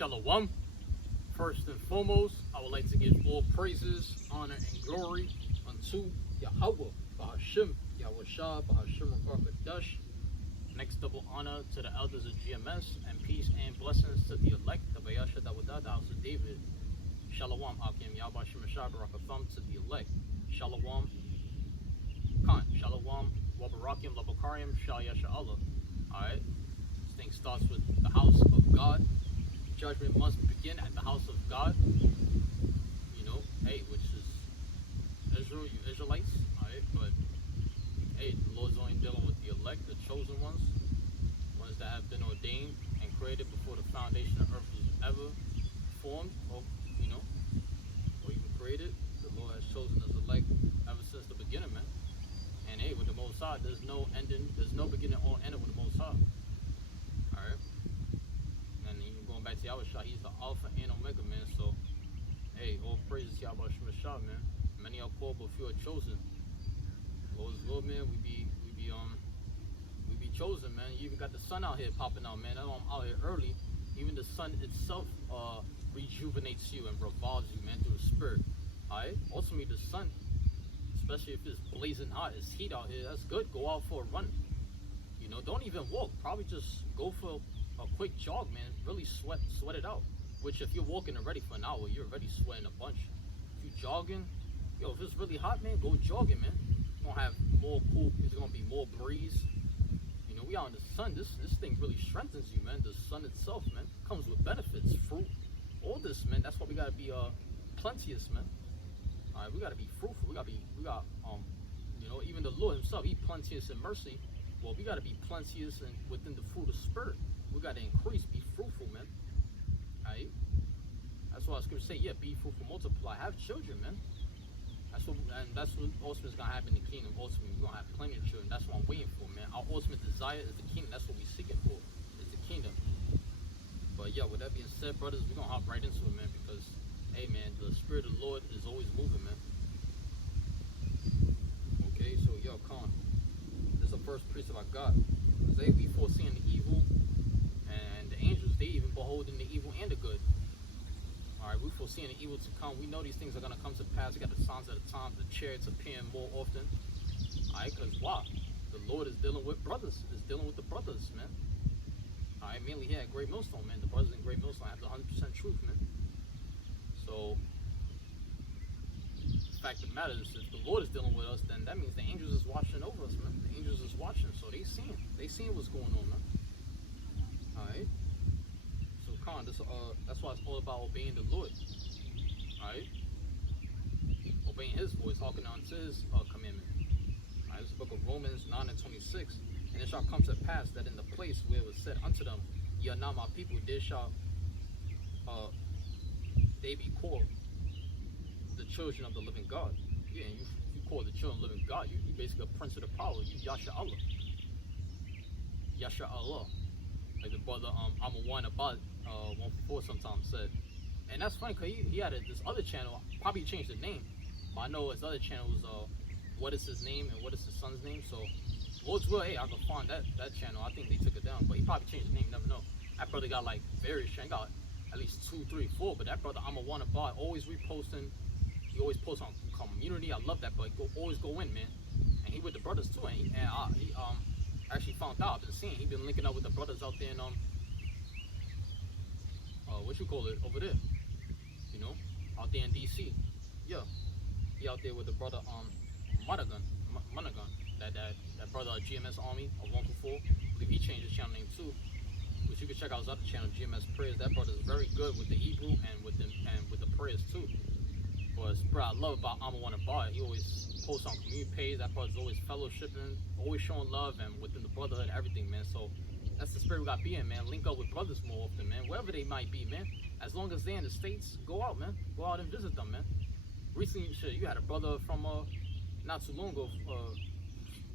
Shalom. First and foremost, I would like to give all praises, honor, and glory unto Yahweh, Bahashim, Yahweh Shah, Bahashim Rakakadosh. Next, double honor to the elders of GMS, and peace and blessings to the elect, the Bayasha Dawadah, the house of David. Shalom, Akim, Yahweh Shim Shah, Barakatham to the elect. Shalom, Khan, Shalom, Wabarakim, Labakarim, Shah Yasha Allah. Alright, this thing starts with the house of God. Judgment must begin at the house of God. You know, hey, which is Israel, you Israelites, alright, but hey, the Lord's only dealing with the elect, the chosen ones that have been ordained and created before the foundation of earth was ever formed, or or even created. The Lord has chosen us elect ever since the beginning, man. And hey, with the Most High, there's no ending, there's no beginning or ending with the Most High. Alright? And even going back to Yahweh Shah, he's the Alpha and Omega, man. So, hey, all praises to Yahweh Shah, man. Many are called, but few are chosen. Lord's will, man, we be chosen, man. You even got the sun out here popping out, man. I know I'm out here early. Even the sun itself rejuvenates you and revolves you, man, through the spirit. Alright? Ultimately, the sun, especially if it's blazing hot, it's heat out here, that's good. Go out for a run. You know, don't even walk. Probably just go for a quick jog, man. Really sweat it out. Which, if you're walking already for an hour, you're already sweating a bunch. If you jogging, yo, if it's really hot, man, go jogging, man. You're gonna have more cool. There's gonna be more breeze. You know, we out in the sun. This thing really strengthens you, man. The sun itself, man, comes with benefits, fruit, all this, man. That's why we gotta be plenteous, man. All right, we gotta be fruitful. We got you know, even the Lord Himself, He plenteous in mercy. Well, we gotta be plenteous and within the fruit of spirit. We gotta increase, be fruitful, man. All right. That's why I was gonna say, yeah, be fruitful, multiply, have children, man. That's what ultimately is gonna happen in the kingdom. Ultimately, we're gonna have plenty of children. That's what I'm waiting for, man. Our ultimate desire is the kingdom. That's what we're seeking for, is the kingdom. But yeah, with that being said, brothers, we're gonna hop right into it, man, because hey, man, the spirit of the Lord is always moving, man. Okay, so yo, Khan, this is the first precept I got. They be foreseeing the evil, and the angels, they even beholding the evil and the good. Alright, we're foreseeing the evil to come. We know these things are going to come to pass. We got the signs of the time, the chariots appearing more often. Alright, because why? The Lord is dealing with brothers. Is dealing with the brothers, man. Alright, mainly here at Great Millstone, man. The brothers in Great Millstone have the 100% truth, man. So, the fact of the matter is, if the Lord is dealing with us, then that means the angels is watching over us, man. The angels is watching, so they seeing what's going on, man. Alright. That's why it's all about obeying the Lord. Alright? Obeying His voice, hearkening unto His commandment. Alright, this is the book of Romans 9 and 26. And it shall come to pass that in the place where it was said unto them, Ye are not my people, there shall they be called the children of the living God. Yeah, and you call the children of the living God, you basically a prince of the power. You Yasha Allah. Yasha Allah. Like the brother I'm about 144 sometimes said. And that's funny because he had this other channel, probably changed the name, but I know his other channel was what is his name and what is his son's name. So Lord's will, hey, I can find that channel. I think they took it down, but he probably changed the name, you never know. That brother got like various channels, got at least 2, 3, 4, but that brother I'm about always reposting. He always posts on community. I love that, but always go in, man. And he with the brothers too, and he actually found out, I've been seeing, he been linking up with the brothers out there in what you call it over there, you know, out there in DC. Yeah, he out there with the brother Monagun, that brother GMS Army of 144. I believe he changed his channel name too, which you can check out his other channel, GMS Prayers. That brother is very good with the Hebrew and with the prayers too. But bro, I love about Bar. He always posts on community page. That brother's always fellowshipping, always showing love, and within the brotherhood, everything, man. So that's the spirit we got to be in, man. Link up with brothers more often, man. Wherever they might be, man. As long as they're in the States, go out, man. Go out and visit them, man. Recently, shit, you had a brother from not too long ago.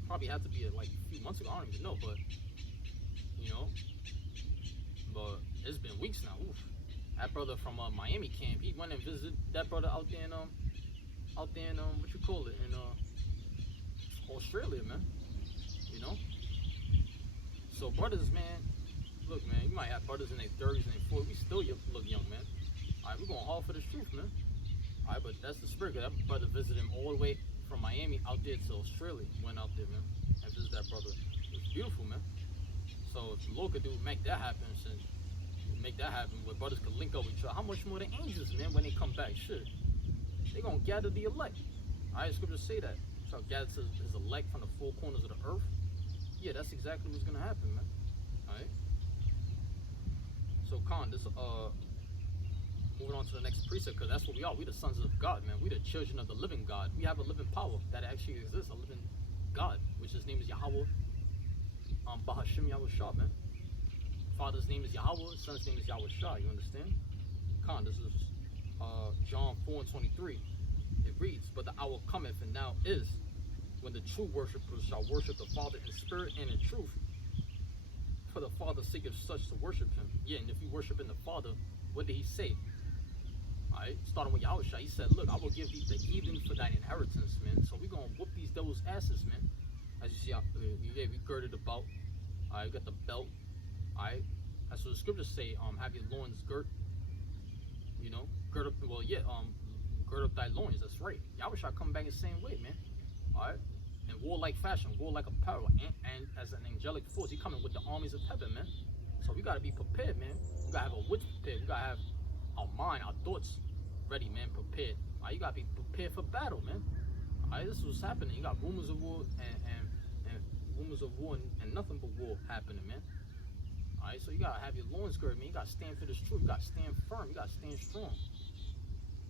Probably had to be like a few months ago. I don't even know, but you know, but it's been weeks now. Oof. That brother from Miami camp, he went and visited that brother out there in what you call it, in Australia, man. You know. So brothers, man, Look, man, you might have brothers in their 30s and their 40s. We still look young, man. All right, we're going hard for this truth, man. All right, but that's the spirit. That brother visited him all the way from Miami out there to Australia. Went out there, man, and visited that brother. It was beautiful, man. So if the Lord could make that happen, make that happen, where brothers could link up with each other. How much more the angels, man, when they come back? Shit, they gonna gather the elect. All right, scriptures say that. So gather his elect from the four corners of the earth. Yeah, that's exactly what's gonna happen, man. All right. So Khan, this moving on to the next precept, because that's what we are. We the sons of God, man. We the children of the living God. We have a living power that actually exists, a living God, which his name is Yahweh, Bahashim Yahweh Shah, man. Father's name is Yahweh, son's name is Yahweh Shah, you understand? Khan, this is John 4:23. It reads, but the hour cometh, and now is, when the true worshipers shall worship the Father in spirit and in truth, for the Father seeketh such to worship him. Yeah, and if you worship in the Father, what did he say? Alright, starting with Yahushua, he said, look, I will give thee the heathen for thine inheritance, man. So we're going to whoop these devils' asses, man. As you see, we girded the belt. Alright, got the belt. Alright, that's what the scriptures say, have your loins girt. You know, gird up, well, yeah, gird up thy loins, that's right. Yahushua come back the same way, man. Alright, in warlike fashion, warlike apparel, and as an angelic force, he coming with the armies of heaven, man. So we got to be prepared, man. We got to have our wits prepared. We got to have our mind, our thoughts ready, man, prepared. All right, you got to be prepared for battle, man. All right, this is what's happening. You got rumors of war and rumors of war and nothing but war happening, man. All right, so you got to have your loins girded, man. You got to stand for this truth. You got to stand firm. You got to stand strong.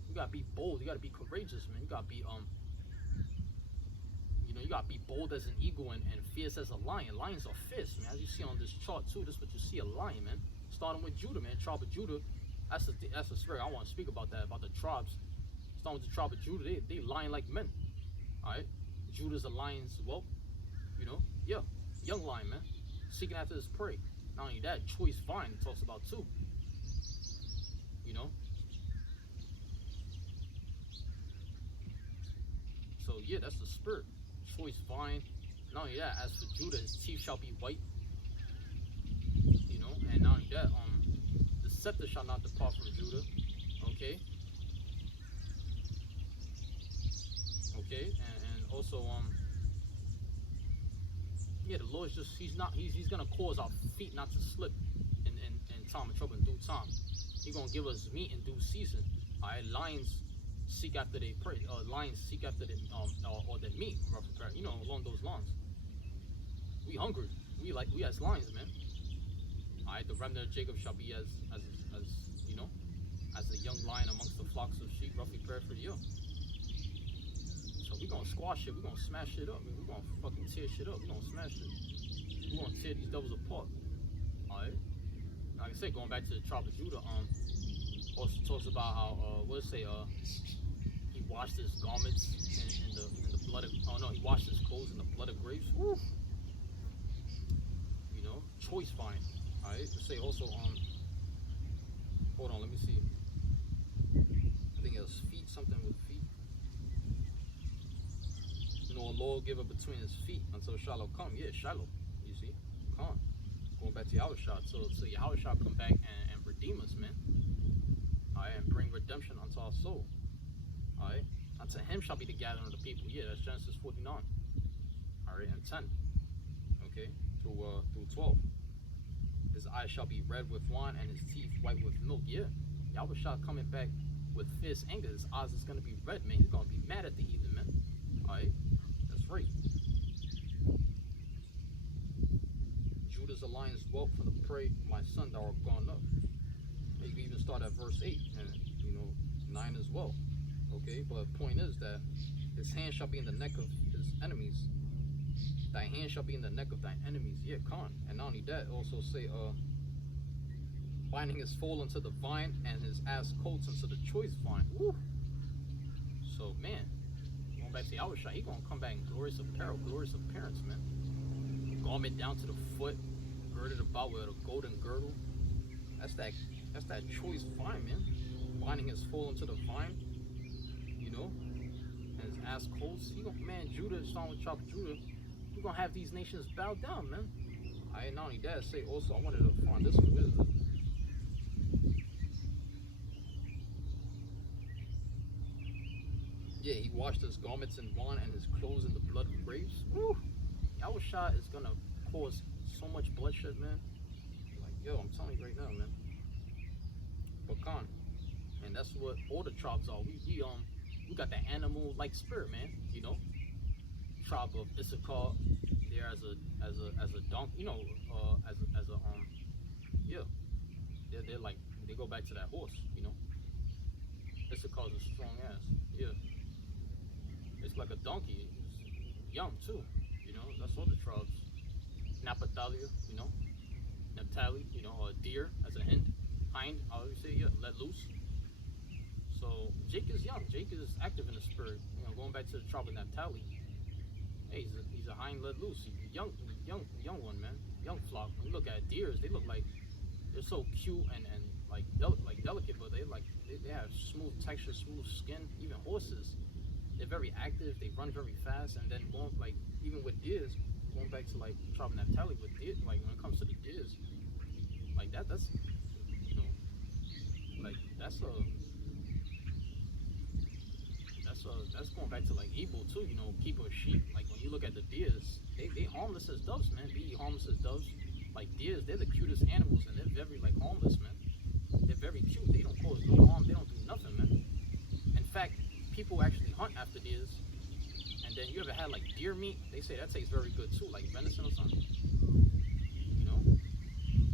You got to be bold. You got to be courageous, man. You got to be, you got to be bold as an eagle and fierce as a lion. Lions are fierce, man. As you see on this chart, too, this is what you see, a lion, man. Starting with Judah, man. Tribe of Judah. That's the spirit. I want to speak about that, about the tribes. Starting with the tribe of Judah, they lion like men. All right? Judah's a lion's whelp. You know? Yeah. Young lion, man. Seeking after his prey. Not only that, choice vine it talks about, too. You know? So, yeah, that's the spirit. Choice vine. Not only that, as for Judah, his teeth shall be white. You know, and not only that, the scepter shall not depart from Judah. Okay. Okay, and also yeah, the Lord's just he's gonna cause our feet not to slip in time of trouble in due time. He's gonna give us meat in due season. Alright, lions seek after their prey. Lions seek after their or their meat, you know, along those lines. We hungry. We as lions, man. Alright, the remnant of Jacob shall be as you know, as a young lion amongst the flocks of sheep, roughly paraphrased. So we gonna squash it. We gonna smash it up. I mean, we gonna fucking tear shit up. We gonna smash it. We gonna tear these devils apart. Alright. Like I said, going back to the tribe of Judah, also talks about how what it say, he washed his garments in the blood of, oh no, he washed his clothes in the blood of grapes. Woo. You know, choice vine. Alright, to say also hold on, let me see. I think it was feet, something with feet. You know, a lawgiver between his feet until Shiloh come. Yeah, Shiloh. You see? Come. Going back to Yahushua. So Yahushua come back and redeem us, man. Alright, and bring redemption unto our soul. Alright. Unto him shall be the gathering of the people. Yeah, that's Genesis 49. Alright, and 10. Okay, through 12. His eyes shall be red with wine and his teeth white with milk. Yeah. Yahushua coming back with fierce anger. His eyes is gonna be red, man. He's gonna be mad at the heathen, man. Alright. That's right. Judah's a lion's whelp from the prey, my son, thou art gone up. You can even start at verse 8 and, you know, 9 as well. Okay, but the point is that his hand shall be in the neck of his enemies. Thy hand shall be in the neck of thine enemies. Yeah, Khan. And not only that, also say, binding his foal unto the vine and his ass coats unto the choice vine. Woo! So, man, going back to Yahushua, he gonna come back in glorious apparel, glorious appearance, man. Garment down to the foot, girded about with a golden girdle. That's that choice vine, man. Binding his foal into the vine, you know, and his ass coats. He gonna, man, Judah, starting with tribe of Judah, we gonna have these nations bow down, man. I not only that, say also I wanted to find this one. Where is it? Yeah, he washed his garments in wine and his clothes in the blood of grapes. Woo! Yahushua is gonna cause so much bloodshed, man. Like, yo, I'm telling you right now, man. Bakan. And that's what all the tribes are. We got the animal like spirit, man. You know, tribe of Issachar there as a donkey. You know, as a yeah. They're like they go back to that horse. You know, Issachar's a strong ass. Yeah, it's like a donkey. It's young too. You know, that's all the tribes. Naphtali, you know, Naphtali, you know, a deer as a hind. I always say yeah, let loose. So Jake is young. Jake is active in the spirit. You know, going back to the tribe of Naphtali. Hey, he's a hind let loose. He's a young one, man. Young flock. When you look at deers, they look like they're so cute and like delicate, but they have smooth texture, smooth skin. Even horses, they're very active. They run very fast, and then going like even with deers, going back to like tribe of Naphtali with deer, like when it comes to the deers, like that's you know like that's going back to like evil too, you know, keep a sheep. Like when you look at the deers, they harmless as doves, man. They eat harmless as doves. Like deers, they're the cutest animals and they're very like harmless, man. They're very cute. They don't cause no harm. They don't do nothing, man. In fact, people actually hunt after deers. And then you ever had like deer meat? They say that tastes very good too, like venison or something. You know?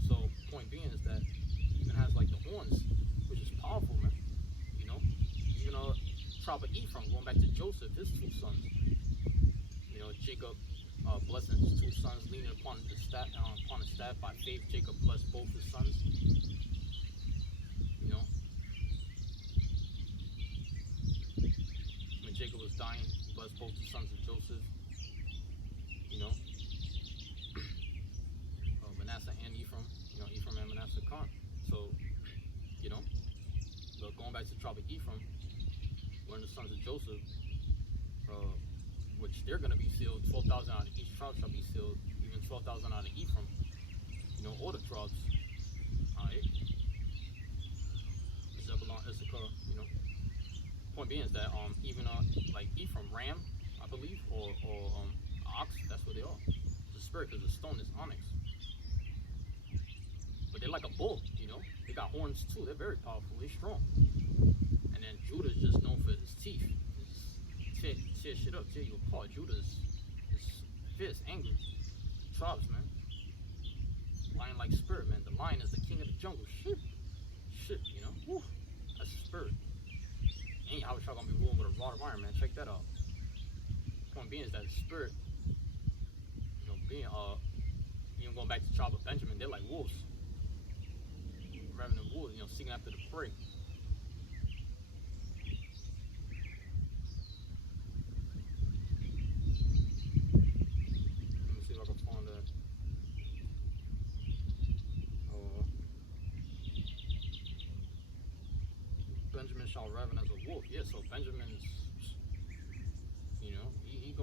So point being is that it even has like the horns, which is powerful, man. You know? Even tribe of Ephraim, going back to Joseph, his two sons. You know, Jacob blessing his two sons, leaning upon the staff. By faith, Jacob blessed both his sons. You know, when Jacob was dying, he blessed both the sons of Joseph. You know, Manasseh and Ephraim. You know, Ephraim and Manasseh can't. So, you know, but going back to the tribe of Ephraim, one of the sons of Joseph, which they're going to be sealed, 12,000 out of each tribe shall be sealed, even 12,000 out of Ephraim. You know, all the tribes. Alright? Zebulon, Issachar, you know. Point being is that even like Ephraim, ram, I believe, or ox, that's what they are. The spirit, because the stone is onyx. But they're like a bull, you know. They got horns too. They're very powerful. They're strong. And then Judah is just known for his teeth. Tear shit up, tear you apart. Judah is fierce, angry. Tribes, man. Lion like spirit, man. The lion is the king of the jungle. Shit, you know. Woo. That's the spirit. Ain't how y'all gonna be ruling with a rod of iron, man. Check that out. Point being is that the spirit, you know, being even going back to the tribe of Benjamin, they're like wolves. Ravening wolves, you know, seeking after the prey. Benjamin shall raven as a wolf. Yeah, so Benjamin's, you know, he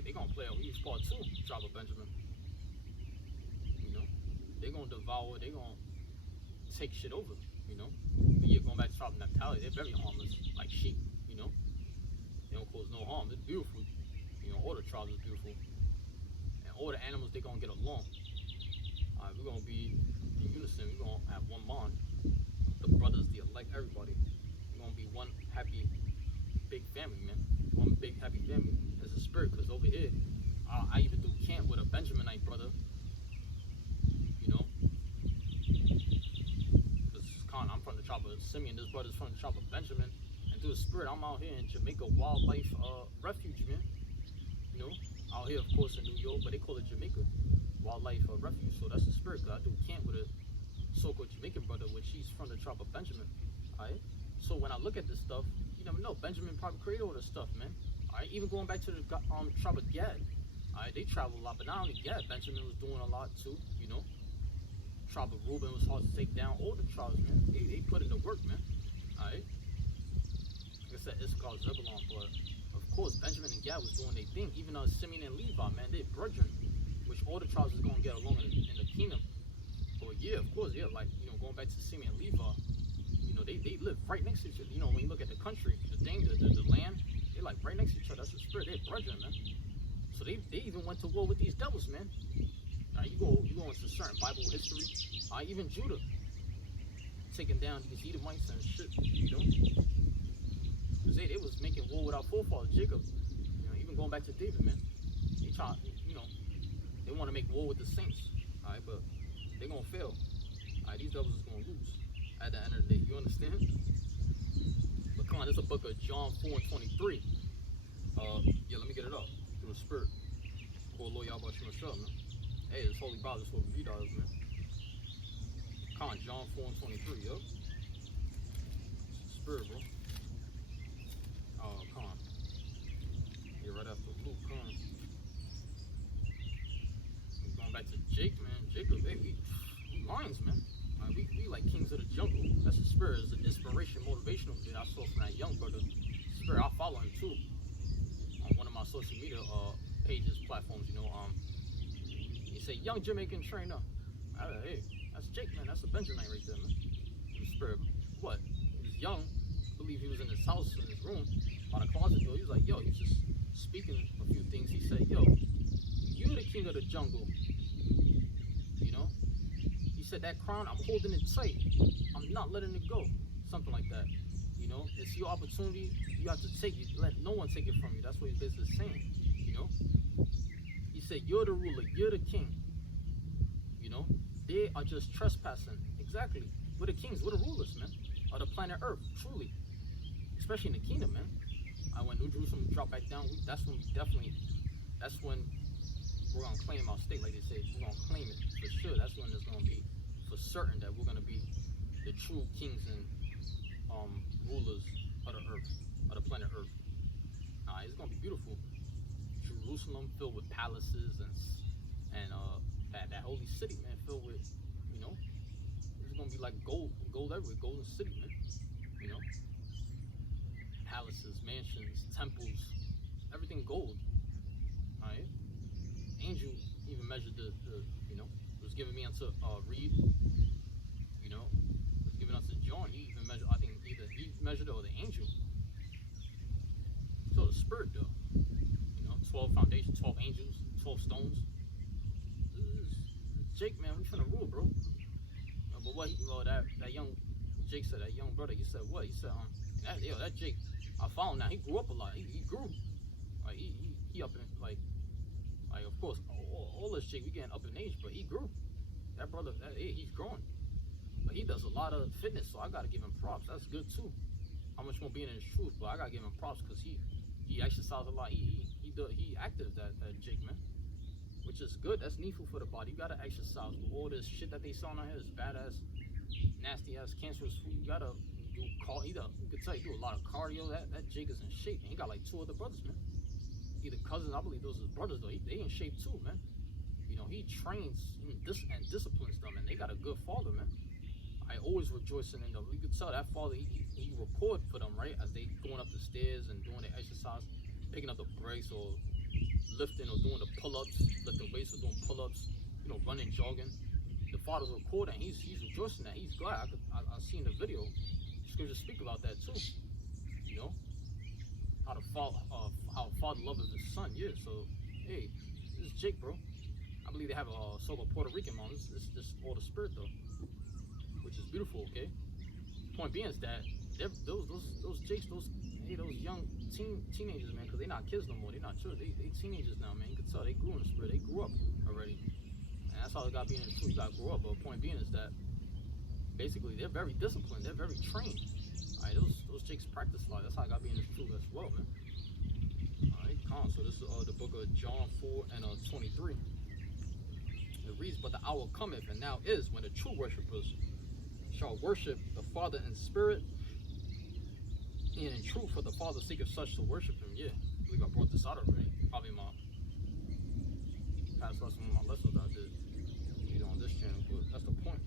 they gonna play a huge part too. Tribe of Benjamin, you know, they gonna devour, they gonna take shit over, you know. But yeah, going back to tribe of Naphtali, they're very harmless, like sheep, you know. They don't cause no harm. It's beautiful, you know. All the tribes is beautiful, and all the animals they gonna get along. Alright, we're gonna be in unison. We're gonna have one bond. The brothers, the elect, everybody. We're gonna be one happy, big family, man. One big happy family. As a spirit, because over here, I even do camp with a Benjaminite brother. You know, because I'm from the tribe of Simeon. This brother's from the tribe of Benjamin. And through the spirit, I'm out here in Jamaica Wildlife Refuge, man. You know, out here, of course, in New York, but they call it Jamaica Wildlife Refuge. So that's the spirit, because I do camp with a so-called Jamaican brother, which he's from the tribe of Benjamin. Alright? So when I look at this stuff, you never know. Benjamin probably created all this stuff, man. Alright? Even going back to the tribe of Gad. Alright? They travel a lot, but not only Gad, Benjamin was doing a lot too, you know. Tribe of Reuben was hard to take down. All the tribes, man. They put in the work, man. Alright? Like I said, Issachar, Zebulon, but of course, Benjamin and Gad was doing their thing. Even Simeon and Levi, man, they're brethren. Which all the tribes is gonna get along in the kingdom. But yeah, of course, yeah, like going back to Simeon and Levi, they live right next to each other. When you look at the country, the land, they like right next to each other. That's the spirit. They're brethren, man. So they even went to war with these devils, man. You go into certain Bible history. Even Judah taking down these Edomites and shit, because they was making war with our forefathers, Jacob. Even going back to David, man. They try, they want to make war with the saints, but they're gonna fail. These devils is gonna lose at the end of the day. You understand? But come on, this is a book of John 4:23. Yeah, let me get it up through the spirit. Poor Lord, y'all about you and man. Hey, this Holy Bible is what we read out of, man. Come on, John 4:23, yo. Spirit, bro. Oh, come on. Yeah, right after Luke, come on. We're going back to Jake, man. Jacob, hey, we lions, man. We like kings of the jungle. That's the spirit. It's an inspiration, motivational thing I saw from that young brother. Spirit, I follow him too on one of my social media pages, platforms. He said, "Young Jamaican trainer." Hey, that's Jake, man. That's a Benjamin right there, man. The spirit, what? He was young. I believe he was in his house, in his room, by the closet door. He was like, "Yo," he was just speaking a few things. He said, "Yo, you're the king of the jungle." He said, "That crown, I'm holding it tight. I'm not letting it go." Something like that. It's your opportunity. You have to take it. Let no one take it from you. That's what he's basically saying. He said, "You're the ruler. You're the king." They are just trespassing. Exactly. We're the kings. We're the rulers, man, of the planet Earth. Truly, especially in the kingdom, man. When New Jerusalem drop back down, that's when we're gonna claim our state, like they say. We're gonna claim it for sure. That's when it's gonna be for certain that we're gonna be the true kings and rulers of the earth, of the planet Earth. It's gonna be beautiful. Jerusalem filled with palaces and that holy city, man, filled with, it's gonna be like gold everywhere, golden city, man. Palaces, mansions, temples, everything gold. Alright. Angel even measured the was given me unto Reed, was given unto John. He even measured, I think either he measured it or the angel. So the spirit though, 12 foundations, 12 angels, 12 stones. Jake, man, we finna rule, bro. But what that young Jake said, that young brother, he said what? He said, that Jake, I found now, he grew up a lot. He grew. Like he up in like of course all this Jake, we getting up in age, but he grew. That brother, he's growing. But he does a lot of fitness, so I gotta give him props. That's good too. How much more being in his truth, but I gotta give him props because he exercises a lot. He active, that Jake, man, which is good. That's needful for the body. You gotta exercise with all this shit that they selling out here. Is badass, nasty ass, cancerous food. You gotta do you could tell you do a lot of cardio. That Jake is in shape, and he got like 2 other brothers, man. Either cousins, I believe those are his brothers though. They in shape too, man. He trains and disciplines them, and they got a good father, man. I always rejoicing in them. You could tell that father, he record for them, right? As they going up the stairs and doing their exercise, picking up the bricks or lifting or doing the pull-ups, lifting weights or doing pull-ups, running, jogging. The father's recording. He's rejoicing that. He's glad. I seen the video. Scriptures speak about that too. How father loves his son. Yeah. So hey, this is Jake, bro. I believe they have a solo Puerto Rican mom. This all the spirit though, which is beautiful. Okay. Point being is that those Jakes, those young teenagers, man, because they're not kids no more. They're not children. They teenagers now, man. You can tell they grew in the spirit. They grew up already, and that's how they got being in the truth. You got to grow up. But point being is that basically they're very disciplined. They're very trained. All right, those Jakes practice a lot. That's how I got being in the truth as well, man. All right, calm. So this is the book of John 4 and 23. It reads, "But the hour cometh, and now is, when the true worshipers shall worship the Father in spirit and in truth, for the Father seeketh such to worship him." Yeah, I believe I brought this out already. Probably my past lesson, one of my lessons I did on this channel, but that's the point.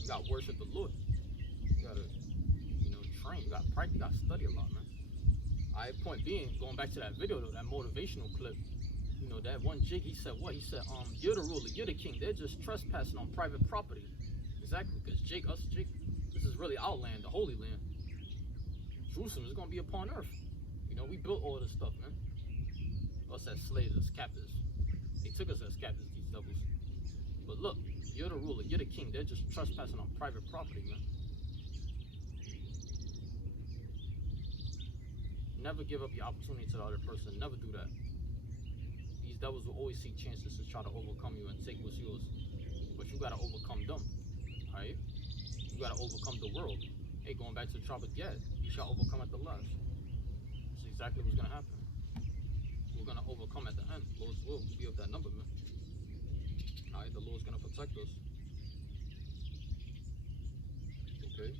You gotta worship the Lord. You gotta, train. You gotta practice. You gotta study a lot, man. Point being, going back to that video, though, that motivational clip, You know, that one Jake, he said what? He said, you're the ruler, you're the king. They're just trespassing on private property. Exactly, because Jake, this is really our land, the Holy Land. Jerusalem is gonna be upon earth. You know, we built all this stuff, man. Us as slaves, as captives. They took us as captives, these devils. But look, you're the ruler, you're the king. They're just trespassing on private property, man. Never give up your opportunity to the other person. Never do that. These devils will always seek chances to try to overcome you and take what's yours. But you gotta overcome them, alright? You gotta overcome the world. Hey, going back to the tribe of Gad, you shall overcome at the last. That's exactly what's gonna happen. We're gonna overcome at the end. Lord's will be of that number, man. Alright, the Lord's gonna protect us. Okay.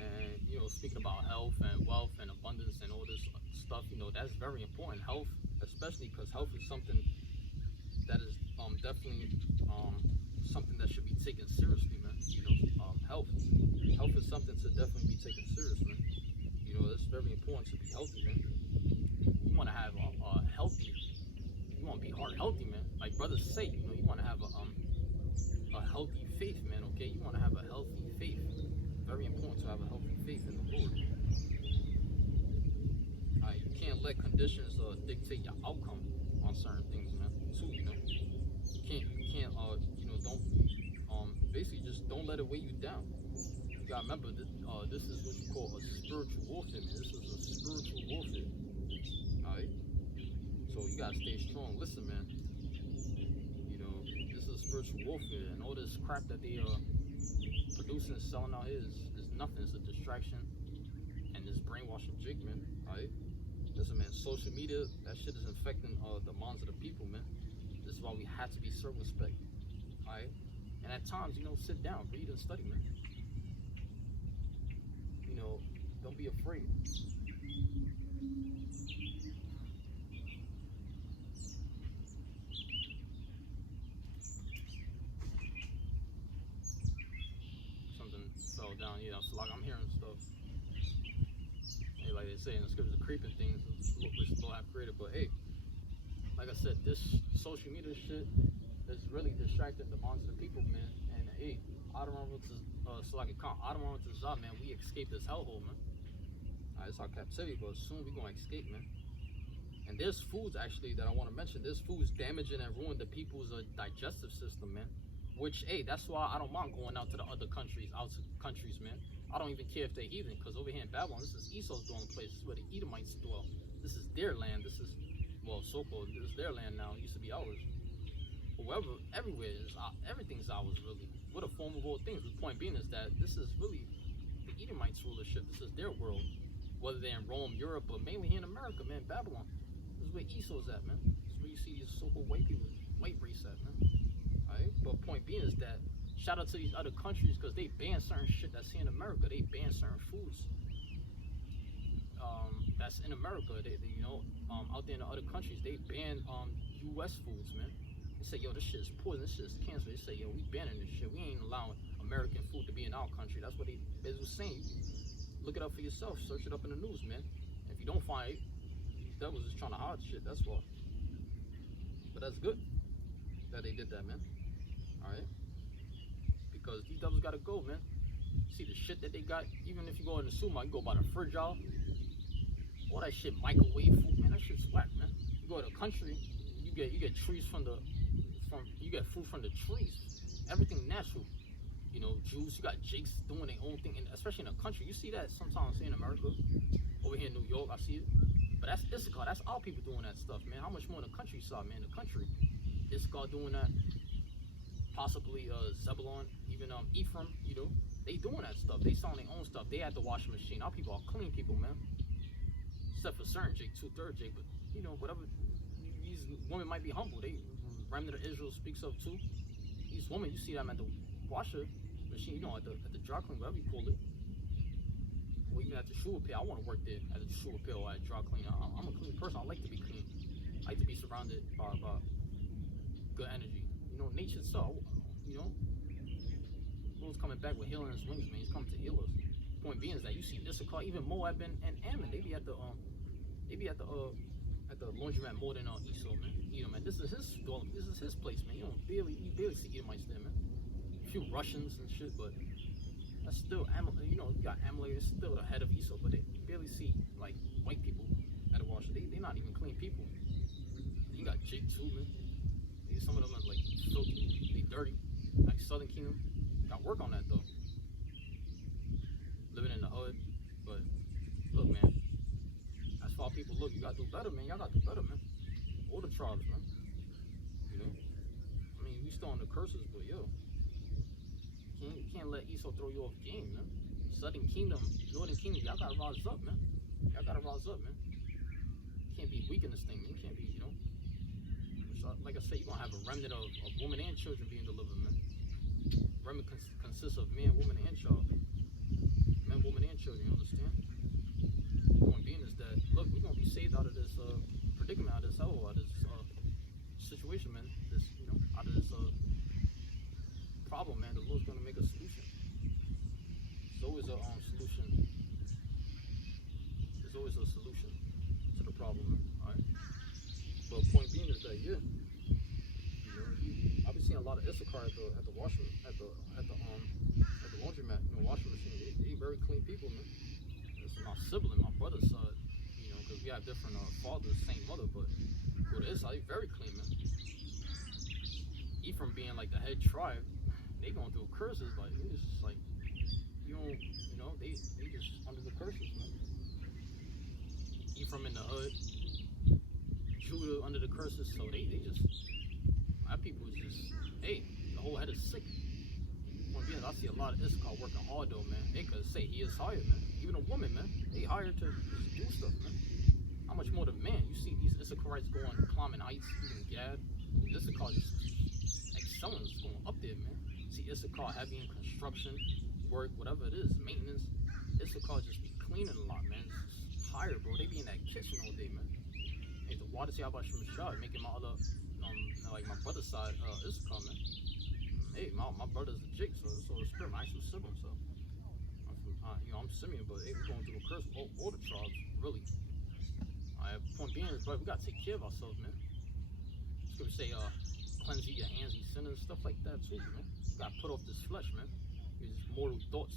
And you know, speaking about health and wealth and abundance and all this stuff, you know, that's very important. Health, especially because health is something that is definitely something that should be taken seriously, man. You know, health is something to definitely be taken serious, man. You know, it's very important to be healthy, man. You want to have a healthy, you want to be heart healthy, man. Like brothers say, you know, you want to have a healthy faith, man. Okay, you want to have a healthy faith. Very important to have a healthy faith in the Lord. You can't let conditions dictate your outcome on certain things, man. Too, you know, you can't, you know, don't, basically just don't let it weigh you down. You gotta remember that this is what you call a spiritual warfare, man. This is a spiritual warfare. Alright? So you gotta stay strong. Listen, man. You know, this is spiritual warfare, and all this crap that they producing and selling out here is nothing. It's a distraction, and this brainwashing jig, man. Alright? Listen, man, social media, that shit is infecting the minds of the people, man. This is why we have to be circumspect. Alright? And at times, you know, sit down, read and study, man. You know, don't be afraid. Something fell down, yeah. So like I'm hearing stuff. Hey, like they say in the scriptures, the creeping things which the Lord have created. But hey, like I said, this social media shit is really distracting the minds of the people, man. And hey, I don't know to Zah, man. We escaped this hellhole, man. It's our captivity, but soon we're gonna escape, man. And there's foods actually that I want to mention. There's foods damaging and ruin the people's digestive system, man. Which, hey, that's why I don't mind going out to the other countries, man. I don't even care if they're heathen, because over here in Babylon, this is Esau's dwelling place. This is where the Edomites dwell. This is their land. This is, well, so-called, this is their land now. It used to be ours. Whoever, everywhere is, everything's ours, really. What a form of all things. The point being is that this is really the Edomites' rulership. This is their world. Whether they're in Rome, Europe, but mainly here in America, man, Babylon. This is where Esau's at, man. This is where you see these so-called white people, white race at, man. Alright? But point being is that, shout out to these other countries, because they ban certain shit that's here in America. They ban certain foods that's in America. They you know, out there in the other countries, they ban U.S. foods, man. They say, yo, this shit is poison, this shit is cancer. They say, yo, we banning this shit. We ain't allowing American food to be in our country. That's what they was saying. Look it up for yourself. Search it up in the news, man. If you don't find it, that was just trying to hide shit. That's why. But that's good that they did that, man. Alright? Because these devils gotta go, man. See the shit that they got. Even if you go in the supermarket, you go by the fridge aisle. All that shit, microwave food, man. That shit's whack, man. You go to the country, you get trees you get fruit from the trees. Everything natural. You know, Jews, you got Jakes doing their own thing, and especially in the country. You see that sometimes here in America. Over here in New York, I see it. But that's Issachar. That's our people doing that stuff, man. How much more in the countryside, man? The country. Issachar doing that. Possibly Zebulon, even Ephraim, you know. They doing that stuff. They selling their own stuff. They had the washing machine. Our people are clean people, man. Except for certain Jake, 2/3 Jake. But, you know, whatever. These women might be humble. They, remnant of Israel speaks of too. These women, you see them at the washer machine, you know, at the dry clean, whatever you call it. Or even at the shoe repair. I want to work there at the shoe repair or at dry clean. I'm a clean person. I like to be clean. I like to be surrounded by good energy. You know, nature itself, you know. Lord's coming back with healing his wings, man. He's coming to heal us. Point being is that you see Issachar, even Moab and Ammon, they be at the laundromat more than Esau, man. You know, man, this is his dwelling. This is his place, man. You barely see Edomites there, man. A few Russians and shit, but that's still, you know, you got Amalek is still the head of Esau, but they barely see like white people at the wash. They're not even clean people. You got Jake too, man. Some of them are like filthy, they dirty. Like Southern Kingdom, got work on that though. Living in the hood, but look, man. As far as people look, you gotta do better, man. Y'all gotta do better, man. All the tribes, man. You know, I mean, we still on the curses, but yo, you can't let Esau throw you off game, man. Southern Kingdom, Northern Kingdom, y'all gotta rise up, man. Y'all gotta rise up, man. You can't be weak in this thing, man. You can't be, you know. Like I said, you're gonna have a remnant of women and children being delivered, man. Remnant consists of men, women, and child. Men, women, and children, you understand? The point being is that, look, we're gonna be saved out of this predicament, out of this hell, out of this situation, man. This, you know, out of this problem, man. The Lord's gonna make a solution. There's always a solution. There's always a solution to the problem, man. Alright? But point being is that, yeah, you know, I've been seeing a lot of Issachar at the washroom, at the laundromat, you know, washing machine. They very clean people, man. It's my sibling, my brother's side, you know, because we have different fathers, same mother, but go to his side, he's very clean, man. Ephraim being like the head tribe, they going through curses, like it's just like you don't, you know, they just under the curses, man. Ephraim in the hood, Judah under the curses, so they just, my people is just, hey, the whole head is sick. Point being, I see a lot of Issachar working hard though, man. They could say he is hired, man. Even a woman, man, they hired to just do stuff, man. How much more the man? You see these Issacharites going, climbing heights, even Gad. Issachar just excelling, just going up there, man. See Issachar heavy in construction, work, whatever it is, maintenance. Issachar just be cleaning a lot, man. It's hired, bro. They be in that kitchen all day, man. Hey, the water see how about Shemashah, making my other, like my brother's side, Issachar, man. Hey, my brother's a Jake, so the spirit, my actual sibling, so I'm from, you know, I'm Simeon, but hey, we're going through a curse, all the tribes, really. Point being is, but we gotta take care of ourselves, man. Scripture say, cleanse your hands, ye sinners, stuff like that too, man. You gotta put off this flesh, man. These mortal thoughts.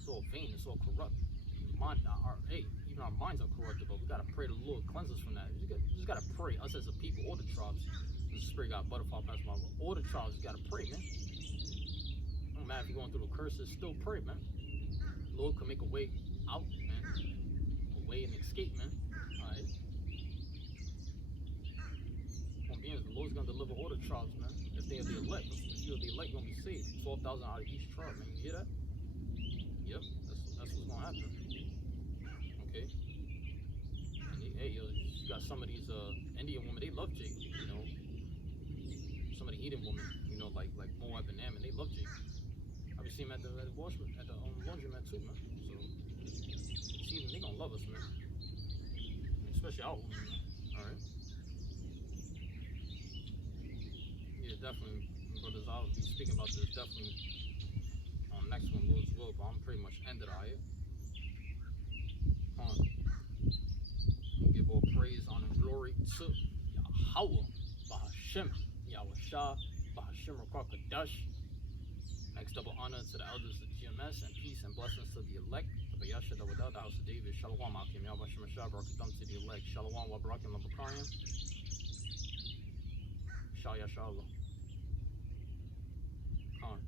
It's all vain, it's all corrupt. Hey, even our minds are corrupted, but we gotta pray the Lord cleanse us from that. You just gotta pray, us as a people, all the tribes. The spirit got butterfly past my mouth. All the tribes, you gotta pray, man. No matter if you're going through the curses, still pray, man. The Lord can make a way out, man. A way and escape, man. Alright. Point being, the Lord's gonna deliver all the tribes, man. If they are the elect, if you're the elect, you're gonna be saved. 12,000 out of each tribe, man. You hear that? Yep, that's what's gonna happen. Okay. And hey, yo, you got some of these Indian women, they love Jake, you know. Some of the Edom women, you know, like Moab and Ammon, they love Jake. I've seen them at the laundromat too, man. So see them, they gonna love us, man. Especially our women, man. Alright. Yeah, definitely, brothers. I'll be speaking about this definitely on next one, Lord's will, but I'm pretty much ended out here. Give all praise, honor, and glory to Yahweh, Bahashem, Yahweh Bahashem, Rakakadash. Next double honor to the elders of GMS, and peace and blessings to the elect. The house of David. Shalom, Akim, Yahweh Shemashah, Barakadam to the elect. Shalom, Wabarakim, Labakariam. Shal Yashallah. Khan.